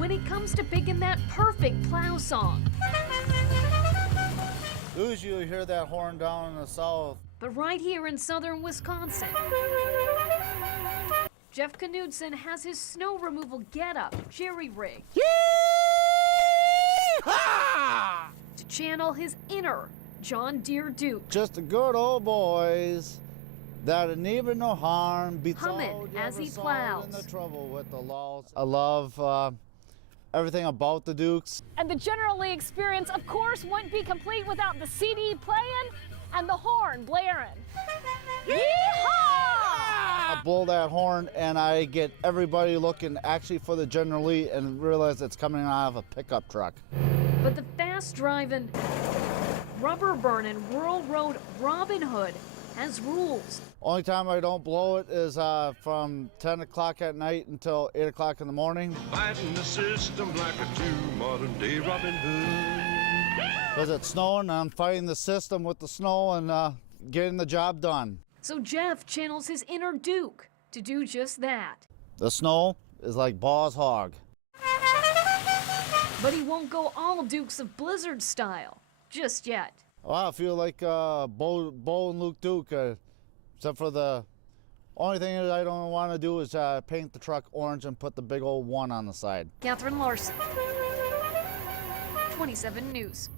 when it comes to picking that perfect plow song. Usually you hear that horn down in the south. But right here in southern Wisconsin, Jeff Knudsen has his snow removal getup jerry-rigged to channel his inner John Deere Duke. Just the good old boys that need no harm. Beats Humming all you as ever he saw plows. in the trouble with the laws. I love everything about the Dukes. And the General Lee experience, of course, wouldn't be complete without the CD playing and the horn blaring. Yeehaw! I blow that horn and I get everybody looking actually for the General Lee and realize it's coming out of a pickup truck. But the fast-driving, rubber-burning World Road Robin Hood has rules. Only time I don't blow it is from 10 o'clock at night until 8 o'clock in the morning. Fighting the system like a true modern day Robin Hood. Because it's snowing and I'm fighting the system with the snow and getting the job done. So Jeff channels his inner Duke to do just that. The snow is like Boss Hog. But he won't go all Dukes of Blizzard style just yet. Well, I feel like Bo and Luke Duke, except for the only thing that I don't want to do is paint the truck orange and put the big old 1 on the side. Catherine Larson, 27 News.